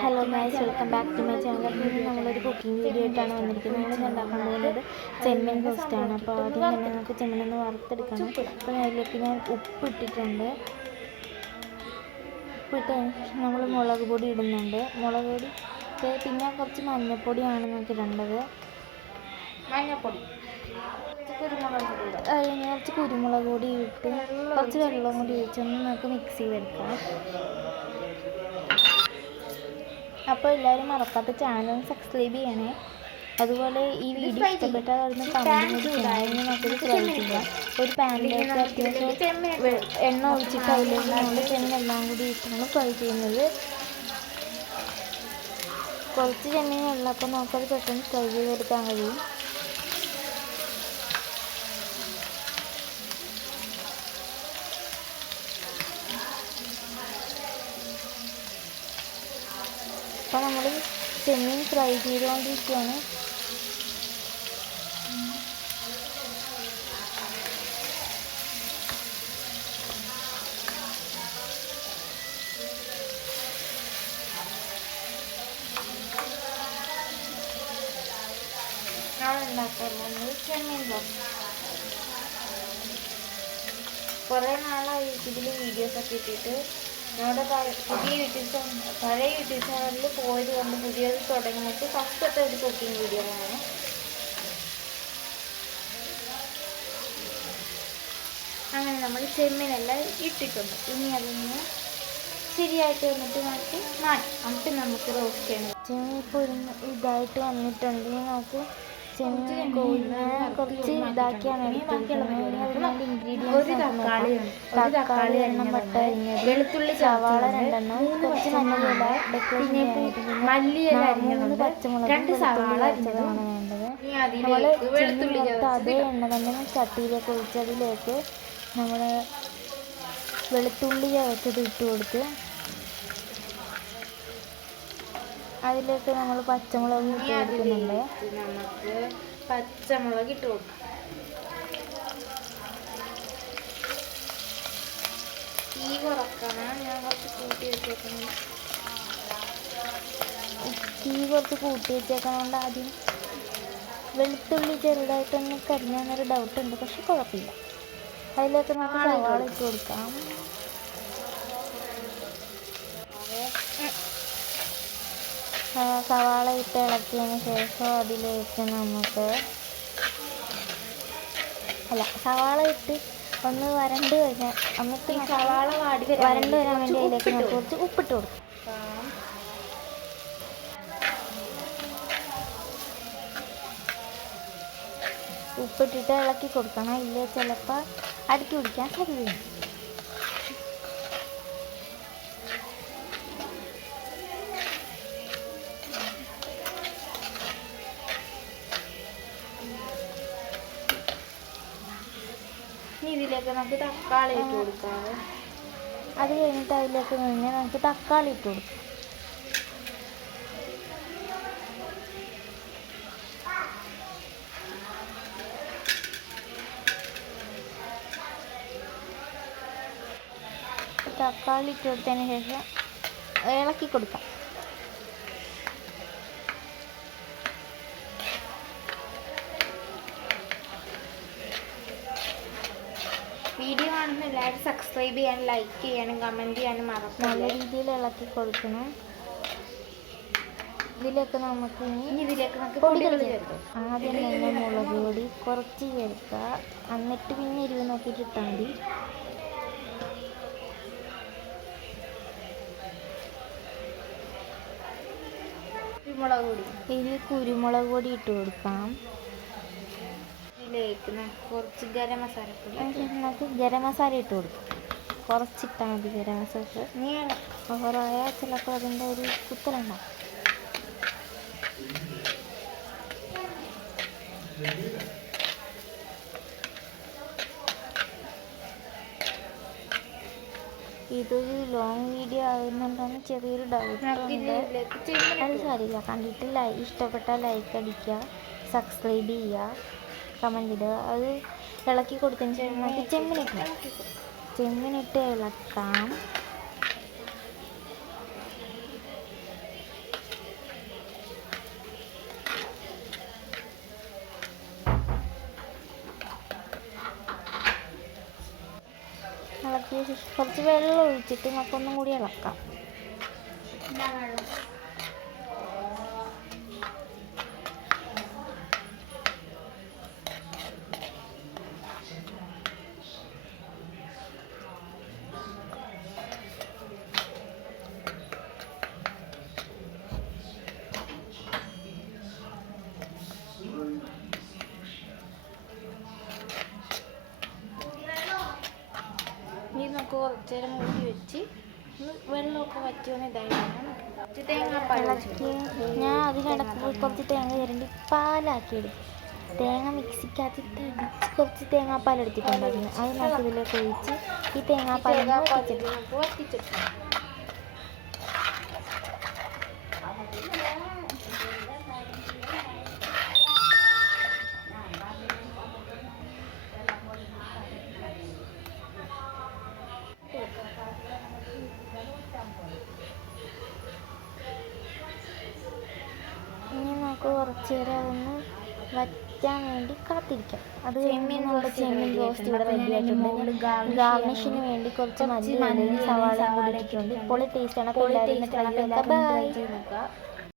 Hello guys, welcome back to my channel. അപ്പോൾ ഇന്ന് നമ്മളൊരു കുക്കിംഗ് വീഡിയോ ആയിട്ടാണ് വന്നിരിക്കുന്നത്. നമ്മൾ ഉണ്ടാക്കാൻ പോകുന്നത് ചെമ്മീൻ റോസ്റ്റാണ്. അപ്പോൾ ആദ്യം തന്നെ നമുക്ക് ചെമ്മീനൊന്ന് വറുത്തെടുക്കണം. അപ്പോൾ അതിലേക്ക് ഞാൻ ഉപ്പ് ഇട്ടിട്ടുണ്ട്. ഉപ്പിട്ട് നമ്മൾ മുളക് പൊടി ഇടുന്നുണ്ട്. മുളക് പൊടി പിന്നെ കുറച്ച് മഞ്ഞൾപ്പൊടിയാണ് നമുക്ക് ഇടേണ്ടത്. മഞ്ഞൾപ്പൊടി, കുറച്ച് കുരുമുളക് പൊടി ഇട്ട് കുറച്ച് വെള്ളം കൂടി ഒഴിച്ചൊന്ന് നമുക്ക് മിക്സ് ചെയ്തെടുക്കാം. അപ്പോൾ എല്ലാവരും മറക്കാത്ത ചാനൽ സബ്സ്ക്രൈബ് ചെയ്യണേ. അതുപോലെ ഈ വീഡിയോ ഇഷ്ടപ്പെട്ടാൽ അതൊന്ന് കമൻറ്റ് ചെയ്യണം. നമുക്കൊരു ഫ്രൈ ചെയ്യാം. ഒരു പാനിലേക്ക് അത്യാവശ്യം എണ്ണ ഒഴിച്ചിട്ട് അതിലേക്ക് നമ്മൾ ചെമ്മീൻ എല്ലാം കൂടി ഇട്ടാണ് ഫ്രൈ ചെയ്യുന്നത്. കുറച്ച് ചെമ്മീൻ ഉള്ളപ്പോൾ നമുക്കത് പെട്ടെന്ന് ഫ്രൈ ചെയ്തെടുക്കാൻ കഴിയും. അപ്പോൾ നമ്മൾ ചെമ്മീൻ ഫ്രൈ ചെയ്തുകൊണ്ടിരിക്കുകയാണ്. ഉണ്ടാക്കുന്നത് ചെമ്മീൻ റോസ്റ്റ്. കുറേ നാളായി ഇതിൽ വീഡിയോസൊക്കെ ഇട്ടിട്ട്. നമ്മുടെ പഴയ യൂട്യൂബ് ചാനലിൽ പോയത് കൊണ്ട് പുതിയത് തുടങ്ങിയിട്ട് ഫസ്റ്റത്തെ ഒരു കുക്കിംഗ് വീഡിയോ ആണ്. അങ്ങനെ നമ്മൾ ചെമ്മീനെല്ലാം ഇട്ടിട്ടുണ്ട്. ഇനി അതൊന്ന് ശരിയായിട്ട് വന്നിട്ട് എന്നിട്ട് നമുക്ക് റോസ്റ്റ് ചെയ്യണം. ചെമ്മീൻ ഇപ്പോൾ ഇതായിട്ട് വന്നിട്ടുണ്ട്. നമുക്ക് ചെമ്മീൻ കുറച്ച് ഇതാക്കിയാണ് ഒരു തക്കാളി എണ്ണം പട്ട അരിഞ്ഞത്, വെളുത്തുള്ളി സവാള 2 കുറച്ച് മല്ലിയില, മല്ലിയില അരിഞ്ഞത്, പച്ചമുളക്, 2 സവാള അരിഞ്ഞതാണ് വേണ്ടത്. അതേ എണ്ണ തന്നെ ചട്ടിയിലേക്ക് ഒഴിച്ച് അതിലേക്ക് നമ്മൾ വെളുത്തുള്ളി ചതച്ചത് ഇട്ട് കൊടുത്ത് അതിലേക്ക് നമ്മൾ പച്ചമുളക് ഇട്ട് കൊടുക്കുന്നുണ്ട്. നമുക്ക് പച്ചമുളക് ഇട്ട് കൊടുക്കാം. തീ കുറക്കണം. ഞാൻ കുറച്ച് കൂട്ടി വെച്ചേക്കണോണ്ട് ആദ്യം വെളുത്തുള്ളി ചെറുതായിട്ടൊന്ന് കരിഞ്ഞൊരു ഡൗട്ടുണ്ട്, പക്ഷെ കുഴപ്പമില്ല. അതിലേക്ക് നമുക്ക് സവാള ഇട്ട് കൊടുക്കാം. സവാള ഇട്ട് ഇളക്കിയതിന് ശേഷം അതിലേക്ക് സവാള ഇട്ട് ഒന്ന് വരണ്ട് കഴിഞ്ഞാൽ എന്നിട്ട് സവാള വരണ്ട് വരാൻ വേണ്ടി അതിലേക്ക് നമുക്ക് കുറച്ച് ഉപ്പിട്ട് കൊടുക്കാം. ഉപ്പിട്ടിട്ട് ഇളക്കി കൊടുക്കണം. ഇല്ലേ ചിലപ്പോൾ അടുക്കി പിടിക്കാൻ സാധ്യതയുണ്ട്. ഇതിലേക്ക് നമുക്ക് തക്കാളി ഇട്ട് കൊടുക്കാം. അത് കഴിഞ്ഞിട്ട് അതിലേക്ക് നമുക്ക് തക്കാളി ഇട്ട് കൊടുക്കാം. തക്കാളി ഇട്ട് കൊടുത്തതിന് ശേഷം ഇളക്കി കൊടുക്കാം. വീഡിയോ കാണുന്ന എല്ലാവരും സബ്സ്ക്രൈബ് ചെയ്യാനും ലൈക്ക് ചെയ്യാനും കമൻറ്റ് ചെയ്യാനും മറക്കും. നല്ല രീതിയിൽ ഇളക്കി കൊടുക്കണം. ഇതിലേക്ക് നമുക്ക് പൊടികൾ ചേർക്കും. ആദ്യം തന്നെ മുളക് പൊടി കുറച്ച് ചേർക്കുക. എന്നിട്ട് പിന്നെ എരിവ് നോക്കിയിട്ട് ഇട്ടാൽ മതി. കുരുമുളക് പൊടി ഇട്ട് കൊടുക്കാം. കുറച്ച് ഗരം മസാലപ്പൊടി, നമുക്ക് ഗരം മസാല ഇട്ട് കൊടുക്കാം. കുറച്ചിട്ടാൽ മതി ഗരം മസാല. ഓവറായാൽ ചിലപ്പോൾ അതിൻ്റെ ഒരു കുത്തലുണ്ടാവും. ഇതൊരു ലോങ് വീഡിയോ ആകുന്നുണ്ടെന്ന് ചെറിയൊരു ഡൗട്ടുണ്ട്. അത് സാരില്ല, കണ്ടിട്ട് ഇഷ്ടപ്പെട്ടാൽ ലൈക്ക് അടിക്കുക, സബ്സ്ക്രൈബ് ചെയ്യുക, കമൻറ്റ് ഇടുക. അത് ഇളക്കി കൊടുത്തതിന് ശേഷം നമുക്ക് ചെമ്മീനിട്ട് ഇളക്കാം. ശേഷം കുറച്ച് വെള്ളം ഒഴിച്ചിട്ട് നമുക്കൊന്നും കൂടി ഇളക്കാം. ഇനി നമുക്ക് കുറച്ച് നേരം മൂടി വെച്ച് വെള്ളമൊക്കെ വറ്റുമെന്ന് ഇതായി തേങ്ങാപ്പാൽ ഞാൻ അതിനിടയ്ക്ക് കുറച്ച് തേങ്ങ ചിരണ്ടി പാലാക്കി എടുക്കും. തേങ്ങ മിക്സിക്കകത്തിട്ട് അടിച്ച് കുറച്ച് തേങ്ങാപ്പാൽ എടുത്തിട്ടുണ്ടായിരുന്നു. അത് നമുക്ക് ഇതിലേക്ക് ഒഴിച്ച് ഈ തേങ്ങാപ്പാൽ വറ്റിച്ചെടുക്കാം. ഇനി നമുക്ക് കുറച്ച് നേരം അതൊന്ന് വറ്റാൻ വേണ്ടി കാത്തിരിക്കാം. അത് കഴിഞ്ഞ് നമ്മുടെ ചെമ്മീൻ റോസ്റ്റ് ഇവിടെ റെഡി ആയിട്ടുണ്ട്. ഗാർണിഷിന് വേണ്ടി കുറച്ച് മല്ലിയിലയും സവാളയും കൂടി ഇട്ടിട്ടുണ്ട്. ഇപ്പോൾ ടേസ്റ്റാണ്. അപ്പോൾ എല്ലാവരും ട്രൈ ചെയ്ത് നോക്കുക. ബൈ.